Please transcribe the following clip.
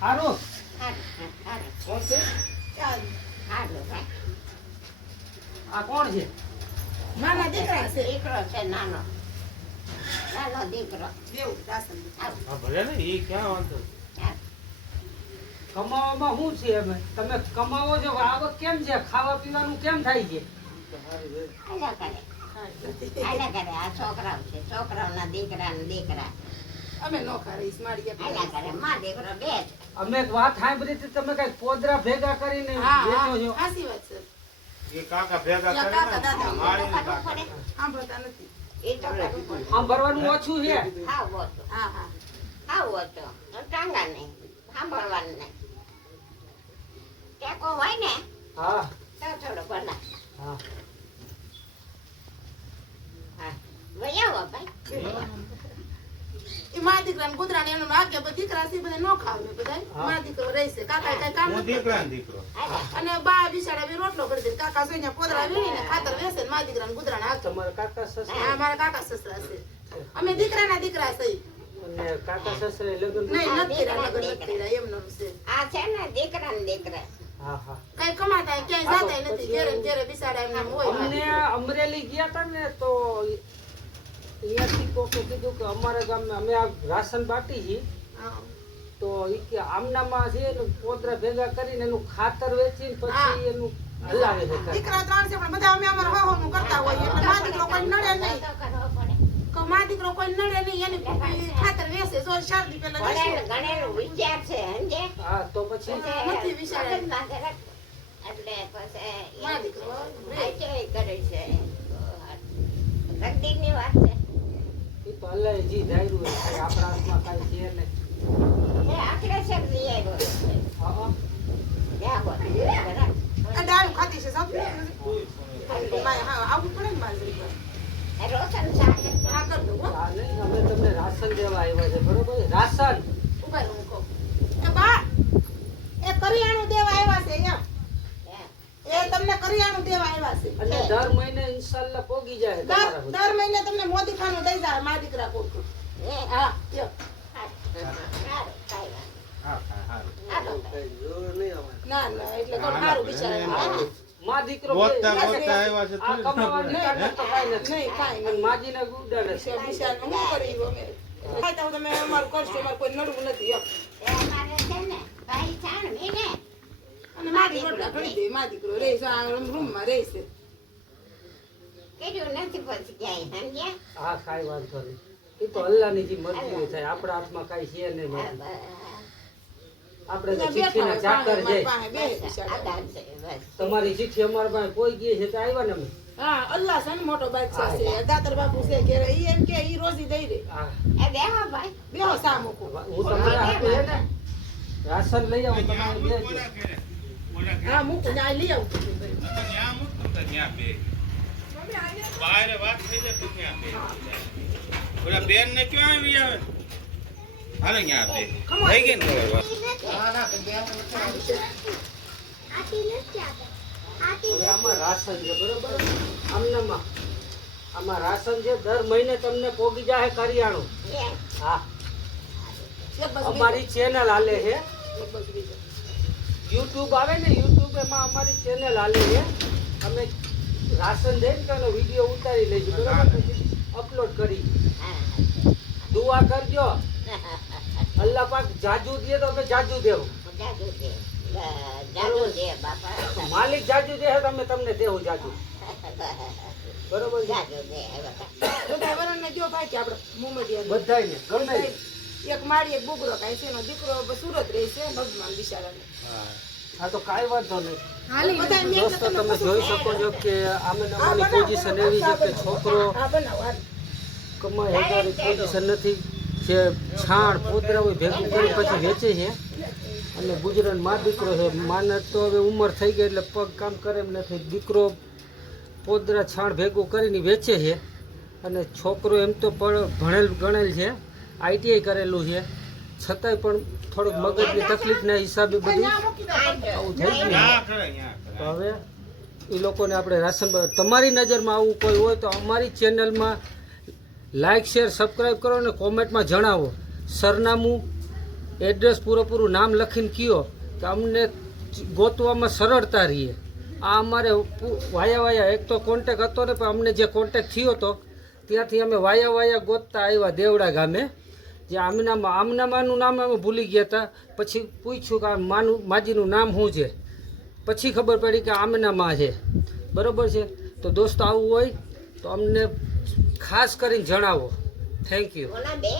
હારો કોણ છે? આ કોણ છે? નાના દીકરા છે. દીકરો છે નાનો દીકરો. બેવું રાશન. હા ભલે ને એ ક્યાં વાંધો. કમાવામાં શું છે? અમે તમે કમાવો છો, આવક કેમ છે? ખાવા પીવાનું કેમ થાય છે? આલા કરે આ છોકરાઓ છે, છોકરાઓના દીકરા ને દીકરા અમે નો ખારીશ મારી આલા કરે. માં દીકરો બે જ. અમે વાત સાંભળી હતી, તમે કઈ પોદરા ભેગા કરીને હા વેચો હા છો. સાચી વાત છે. એ કાકા ભેગા યા કરીને કાકા દાદા. મારીને કરવું કાકા. પડે. સાંભળતા નથી. એ તો કરવું પડે. આમ ભરવાનું ઓછું છે. આવો તો હા હા આવો તો ટાંગા નહીં, સાંભળવાનું નહીં. ટેકો હોય ને હા તો થોડો બના. હા હા વયાવો ભાઈ. એ મા દીકરા ને કૂતરા ને એમનો વાગ્ય પણ દીકરા છે બધા નો ખાવે બધા. હા. મા દીકરો રહેશે કાકા કઈ કામ હું નથી દીકરા કરતા. ને દીકરો. અને બા બિચારા બી રોટલો કરી દે. કાકા સોઈને પોદરા વીણીને ખાતર વેસે ને મા દીકરા ને કૂતરા ને હાથ. તમારા કાકા સસરા હા મારા કાકા સસરા છે. અમે દીકરાના દીકરા છે. અને કાકા સસરે લગ્ન નહીં નથી કર્યા લગ્ન નથી કર્યા એમનું છે. આ છે ને દીકરા ને દીકરા. હા હા કઈ કમાતા ક્યાંય જાતા નથી. ઘેરે ને ઘેરે બિચારા એમના હોય. અમને અમરેલી ગયા હતા ને તો અહીંયાથી કોકે કીધું કે અમારા ગામમાં અમે આ રાશન બાટી છીએ હા. તો ઈ કે આમનામાં છે ને પોતરા ભેગા કરીને એનું ખાતર વેચીને હા. પછી એનું હલાવે છે કાંઈ. દીકરા ત્રણ છે પણ બધા અમે અમારા હાહોનું કરતા હોઈએ એટલે મા દીકરો કોઈ નડે નહીં. તો કરવો પડે. મા દીકરો કોઈ નડે નહીં એની ખાતર વેસે જો શાદી પેલા ભણેલું વેચે. ગણેલું વિચાર છે સમજે. હા તો પછી નથી વિચારે. મગજમાં જરાક એટલે પછી મા દીકરો વાંચોય કરે છે. તકદીરની વાત છે. ઈ તો અલ્લાહે જી ધાર્યું હોય કાંઈ આપણા હાથમાં કાંઈ છે નહીં. એ આખરે શેક લઈ આવ્યો છે. હા ત્યાં બોલ. જરાક. આ દાળ ખાતી છે સાચું હા આવું પડે ને બાજરી પર. રોશન શાક. હા કર દઉં હો. આ નહીં અમે તમને રાશન દેવા આવ્યા છે બરોબર છે? રાશન ઉભા રહો, હું કહું. એ બા એ કરિયાણું દેવા આવ્યા છે એમ. એ તમને કરિયાણું દેવા આવ્યા છે. અને દર મહિને ઇન્શાલ્લાહ પોગી જાય તમારા સુધી. દર મહિને તમને મોદી ખાનું દઈ જાય મા દીકરા કોક. હા લ્યો. હા હારું. ના ના એટલે તો સારું બિચારા. માં દીકરો ગોતતા બે- ગોતતા આવ્યા છે આ કમાવાની તાકાત તો કાંઈ નથી. નહીં કાંઈ અને નહીં. માજીને ગુડાડે છે. બિચારા શું કરી અમે. ખાતા હો તમે અમારું કરશો અમારે કોઈ નડવું નથી એમ. અને મા દીકરો ઘડી દે મા દીકરો રહે છે આ રૂમમાં રહે છે. હા કાંઈ વાંધો નહીં. એ તો અલ્લાહની જે મરજી થાય આપણા હાથમાં કાંઈ છે નહીં મરજી. આપણે તો ચિઠ્ઠીના ચાકર છે. પાસે બે બિચારા. તમારી ચિઠ્ઠી અમારા પાસે કોઈ ગઈ છે તો આવ્યા ને અમે. હા અલ્લાહ છે ને મોટો બાદશાહ છે દાતર બાપુ છે કે ઈ એમ કે ઈ રોજી દઈ દે. હા બેહો સા મૂકું. હું તમારે આપી છે ને રાશન લઈ આવું તમારે દેજો. હા મૂકું ને આ લઈ આવું. ત્યાં મૂકતું તો ત્યાં બે. બહાર વાત થઈ જાય તો ત્યાં બે. ઓલા બેન ને ક્યાં આવી આવે? હાલો ત્યાં બે. થઈ ગઈ ને હવે વાત. હવે આમાં રાશન છે બરોબર આમનામાં આમાં રાશન છે દર મહિને તમને પોગી જાય કરિયાણું. હા એક બસ અમારી ચેનલ હાલે છે એક બસ બીજો. યુટ્યુબ આવે ને યુટ્યુબ એમાં અમારી ચેનલ હાલે છે. અમે રાશન દઈને કે એનો વિડીયો ઉતારી લઈશું બરોબર પછી અપલોડ કરી. દુઆ કરજો અલ્લાહ પાક જાજુ દે તો અમે જાજુ દેવું. માલિક જાજુ દે તો અમે તમને દેવું જાજુ બરોબર છે? બધા વરણને દ્યો ભાઈ કે આપણે મુમડિયા બધાયને ગમે તે. એક માળી એક બુગરો કાંઈ છે એનો દીકરો સુરત રહે છે મગમાં બિચારાને. હા તો કાંઈ વાંધો નહીં. બધા મેં દોસ્તો તમે જોઈ શકો છો કે આમે અમારી પોઝિશન એવી છે કે છોકરો હા બનાવો હાલ. કમાય હજાર પોઝિશન નથી જે છાણ પોતરા હોય ભેગું કરી પછી વેચે છે અને ગુજરાત માં દીકરો છે. માને તો હવે ઉંમર થઈ ગઈ એટલે પગ કામ કરે એમ નથી. દીકરો પોદરા છાણ ભેગું કરીને વેચે છે અને છોકરો એમ તો પણ ભણેલ ગણેલ છે, આઈટીઆઈ કરેલું છે, છતાંય પણ થોડુંક મગજની તકલીફના હિસાબે બધું આવું થઈ ગયું. ત્યાં કરે ત્યાં તો કરે. હવે એ લોકોને આપણે રાશન તમારી નજરમાં આવું કોઈ હોય તો અમારી ચેનલમાં લાઈક શેર સબસ્ક્રાઈબ કરો અને કોમેન્ટમાં જણાવો સરનામું એડ્રેસ પૂરેપૂરું નામ લખીને કયો કે અમને ગોતવામાં સરળતા રહીએ. આ અમારે વાયા એક તો કોન્ટેક હતો ને, પણ અમને જે કોન્ટેક થયો હતો ત્યાંથી અમે વાયા ગોતતા આવ્યા દેવડા ગામે. જે આમનામાનું નામ અમે ભૂલી ગયા હતા. પછી પૂછ્યું કે આ માજીનું નામ શું છે, પછી ખબર પડી કે આમનામાં છે. બરાબર છે. તો દોસ્તો આવું હોય તો અમને ખાસ કરીને જણાવો. Thank you. કોના બે